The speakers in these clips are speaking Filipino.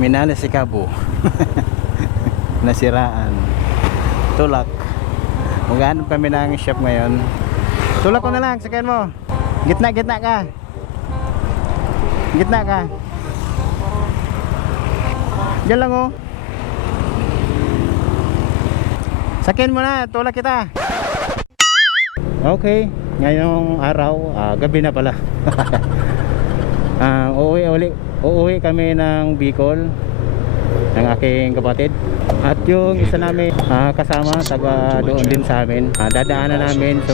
Minana si Cabo. Nasiraan. Tulak. Maghanap kami ng shop ngayon. Tulak ko na lang, sakyan mo. Gitna ka. Gitna ka. Diyan lang oh. Sakyan mo na, tulak kita. Okay, ngayong araw, gabi na pala. Uuwi kami ng Bicol ng aking kapatid. At yung isa namin kasama taga doon din sa amin. Dadaanan namin sa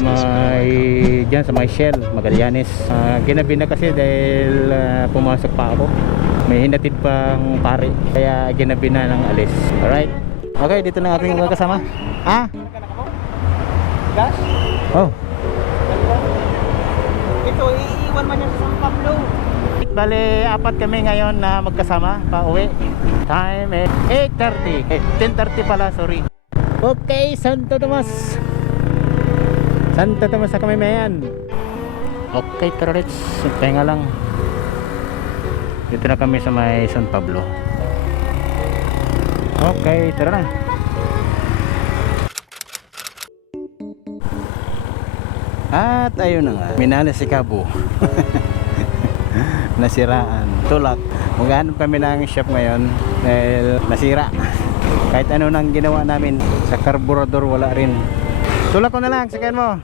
diyan sa may Shell, Magallanes. Ginabi na kasi dahil pumasok pa ako. May hinatid pang pare, kaya ginabi na ng alis. Alright. Okay, dito na aking mga kasama. Gas? Oh. Ito, iiwan man yan sa San Pablo. Bale, apat kami ngayon na magkasama pa uwi. Time 8:30. 10:30 pala, sorry. Okay, Santo Tomas. Santo Tomas sa kami mayan. Okay, tara let's. Pahinga lang. Dito na kami sa may San Pablo. Okay, tara na. At ayun na nga, Minana si Cabo. Nasiraan, tulak. Maghanap kami ng shop ngayon dahil nasira. Kahit ano nang ginawa namin, sa carburetor wala rin. Tulak ko na lang, sakyan mo.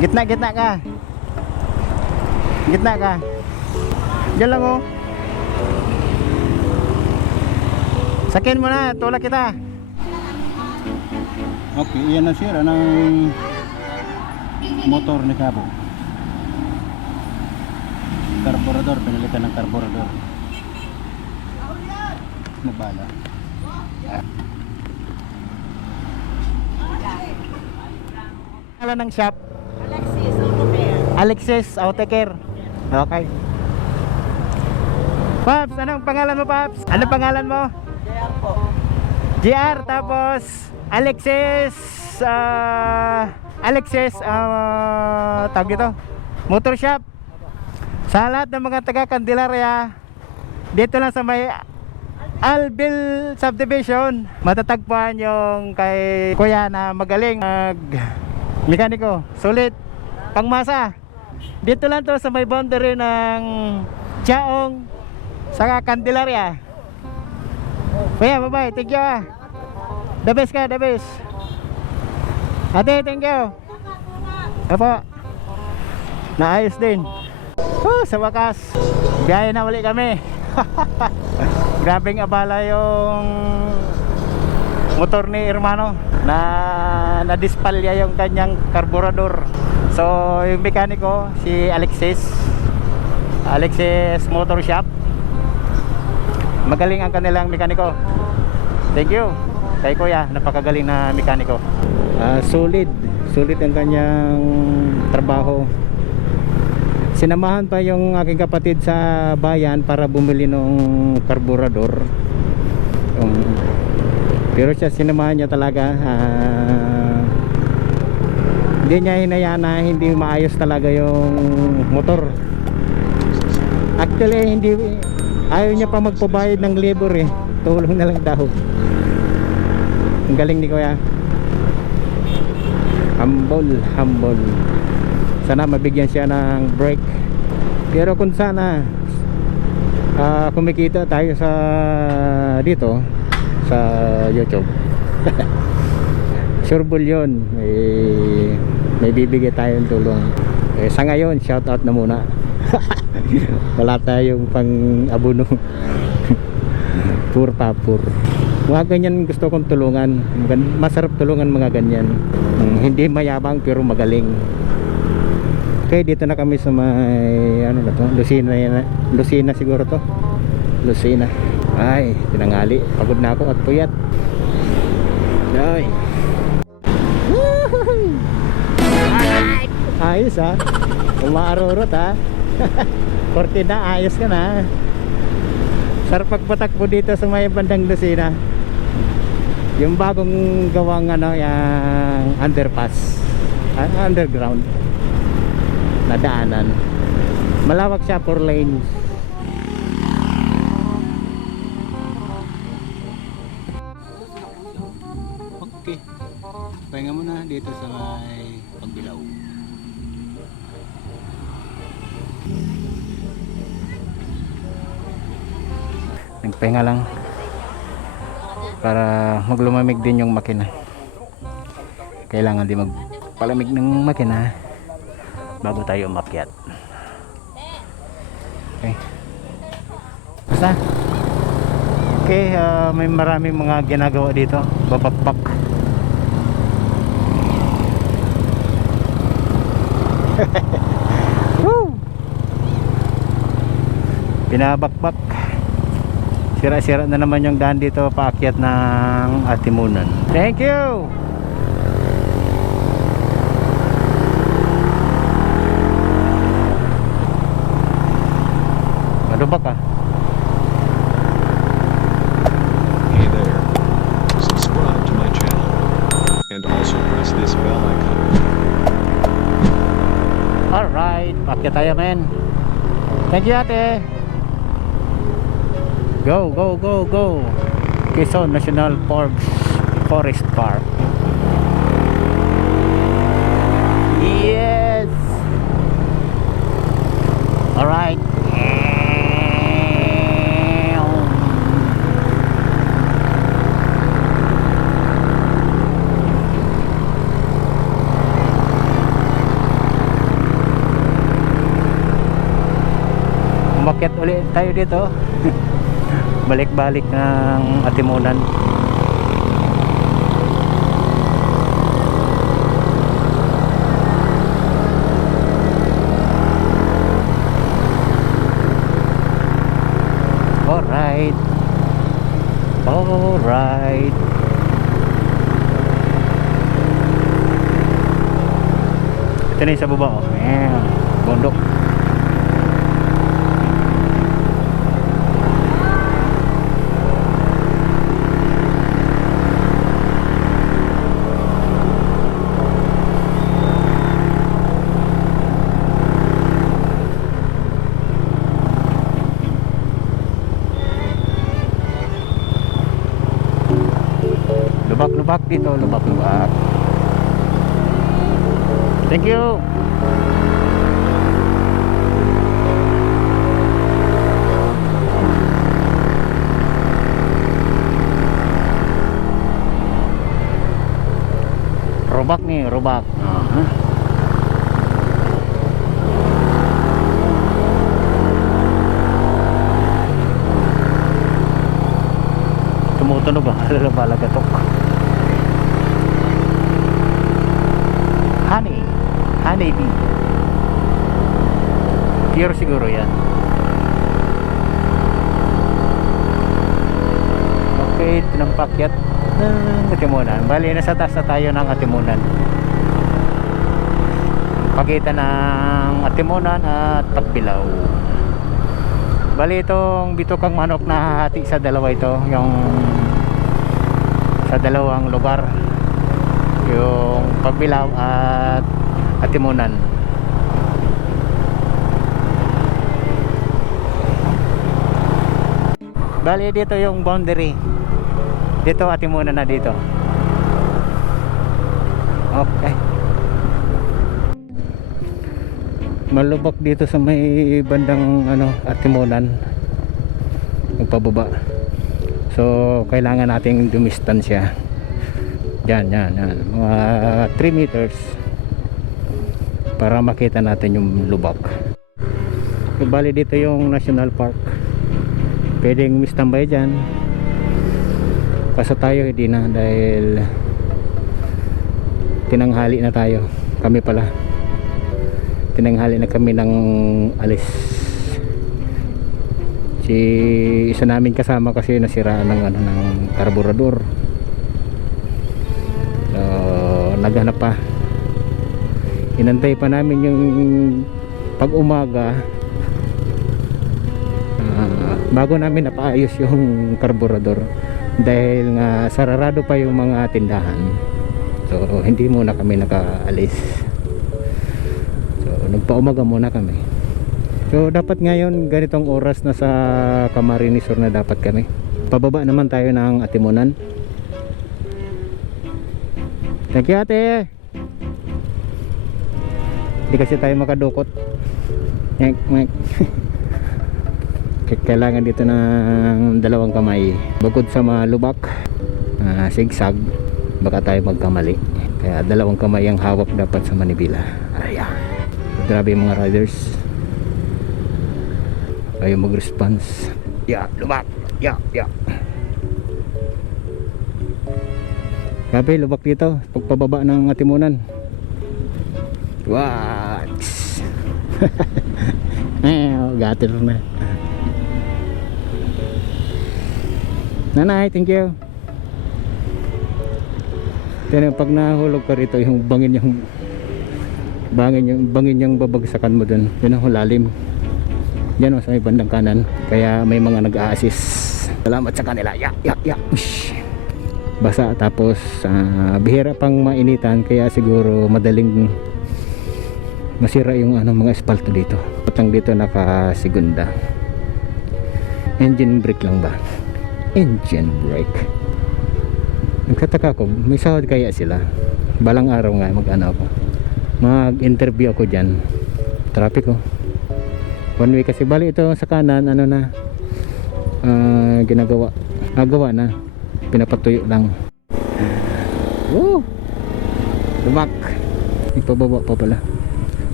Gitna ka. Gitna ka. Diyan lang oh. Sakyan mo na, tulak kita. Okay, yan nasira ng motor ni Cabo. Carburetor, pinalitan ng carburetor. Nabala. Alam ng shop? Alexis Autocare. Okay. Paps, anong pangalan mo, Paps? Anong pangalan mo? JR po. JR, tapos Alexis tawag dito, motor shop. Sa lahat ng mga taga Candelaria, dito lang sa may Albil Subdivision, matatagpuan yung kay kuya na magaling mekaniko, sulit, pangmasa. Dito lang to sa may boundary ng Chaong sa Candelaria. Kuya, bye-bye, thank you the best ka, the best. Ate, thank you. Apo, naayos din. Sa wakas, biyahe na ulit kami. Grabing abala yung motor ni Hermano na nadispalya yung kanyang carburetor. So yung mekaniko si Alexis Motor Shop, magaling ang kanilang mekaniko. Thank you kay kuya, napakagaling na mekaniko. Solid ang kanyang trabaho. Sinamahan pa yung aking kapatid sa bayan para bumili ng karburador. Pero siya, sinamahan niya talaga. Hindi niya hinayaan na hindi maayos talaga yung motor. Actually, ayaw niya pa magpabayad ng labor eh. Tulong na lang daw. Ang galing ni kuya. Humble. Sana mabigyan siya ng break. Pero kung sana kumikita tayo sa dito sa YouTube, sureball yun, may bibigay tayong tulong. Sa ngayon, shout out na muna. Wala tayong pang abono. Pur papur. Mga ganyan gusto kong tulungan. Masarap tulungan mga ganyan. Hindi mayabang pero magaling. Okay, dito na kami sa may ano na to? Lucena siguro to. Lucena. Ay, tinangali. Pagod na ako at puyat. Ay. Ayos ha. Umaarurot ha. Cortina, ayos ka na. Sarap pagpatakbo dito sa may bandang Lucena. Yung bagong gawang ano, yung underpass, underground na daanan. Malawak siya, 4 lanes. Okay. Pahinga muna dito sa may Pagbilao. Nagpahinga lang para maglumamig din yung makina. Kailangan din magpalamig ng makina bago tayo umakyat. Okay. Basta. Okay, may maraming mga ginagawa dito. Babakbak. Woo! Pinabakbak. Sira-sira na naman yung daan dito paakyat ng Atimunan. Thank you! Madubak ah. Hey there. Subscribe to my channel. And also press this bell icon. Alright, paakyat tayo men. Thank you ate. Go, go, go, go. Quezon National Forest Park. Yes. Alright. Umakyat ulit tayo dito. Balik-balik ng Atimunan. Alright. Alright. Ito na yung sa baba oh. Ayan. Bundok. Lubak dito, lubak. Thank you. Robak nih, robak. Tumutunog ba? Lalagatok. Honey bee. Pure siguro yan. Okay, tinampakyat ng Atimunan. Bali, nasa taas na tayo ng Atimunan. Pagitan ng Atimunan at Pagbilao. Bali, itong bitukang manok na hati sa dalawa ito. Yung sa dalawang lugar. Yung Pagbilao at Atimunan. Bali dito yung boundary. Dito Atimunan na dito. Okay. Malubak dito sa may bandang Atimunan. Magpababa. So kailangan nating dumistansya. Yan. Mga 3 meters. Para makita natin yung lubak. So, bali dito yung National Park. Pwedeng mistambay dyan. Kaso tayo hindi na dahil tinanghali na tayo. Kami pala. Tinanghali na kami ng alis. Isa namin kasama kasi nasiraan ng karburador. So, naghanap pa. Inantay pa namin yung pag-umaga bago namin napaayos yung karburador dahil nga sararado pa yung mga tindahan. So hindi muna kami nakaalis. So nagpaumaga muna kami. So dapat ngayon ganitong oras na sa Camarines Sur na dapat kami. Pababa naman tayo ng Atimunan. Thank you ate. Hindi kasi tayo makadukot. Mek. Kailangan dito ng dalawang kamay. Bukod sa malubak, sigsag, baka tayo magkamali. Kaya dalawang kamay ang hawak dapat sa manibela. Ayan. Grabe yung mga riders. Ayaw mag-response. Lubak. Grabe, lubak dito. Pagpababa ng atimunan. What? Gatir na. Nanay, thank you. Pero pag nahulog ka rito, yung bangin yung babagsakan mo dun. Yun ang lalim. Yan sa may bandang kanan. Kaya may mga nag-a-assist. Salamat sa kanila. Ush. Basa, tapos bihira pang mainitan, kaya siguro madaling masira yung mga espalto dito. Patang dito naka-segunda. Engine brake lang ba? Engine brake. Nagtataka ko, may sahod kaya sila? Balang araw nga mag-interview ako dyan. Traffic oh. One way kasi, bali ito sa kanan ginagawa. Gawa na. Pinapatuyo lang. Woo! Lumak. Ipababa pa pala.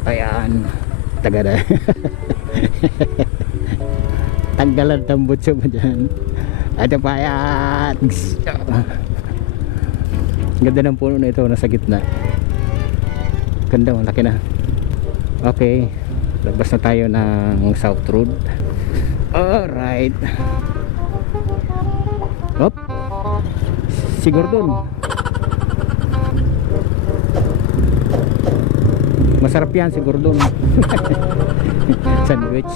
Ayan. Tagada. Tanggalan tambutso mo dyan. Ada pa yan. Ganda ng puno na ito, nasa gitna. Ganda, malaki na. Okay, labas na tayo ng South Road. Alright. Hop. Siguro dun. Masarap yan siguro dun. Sandwich.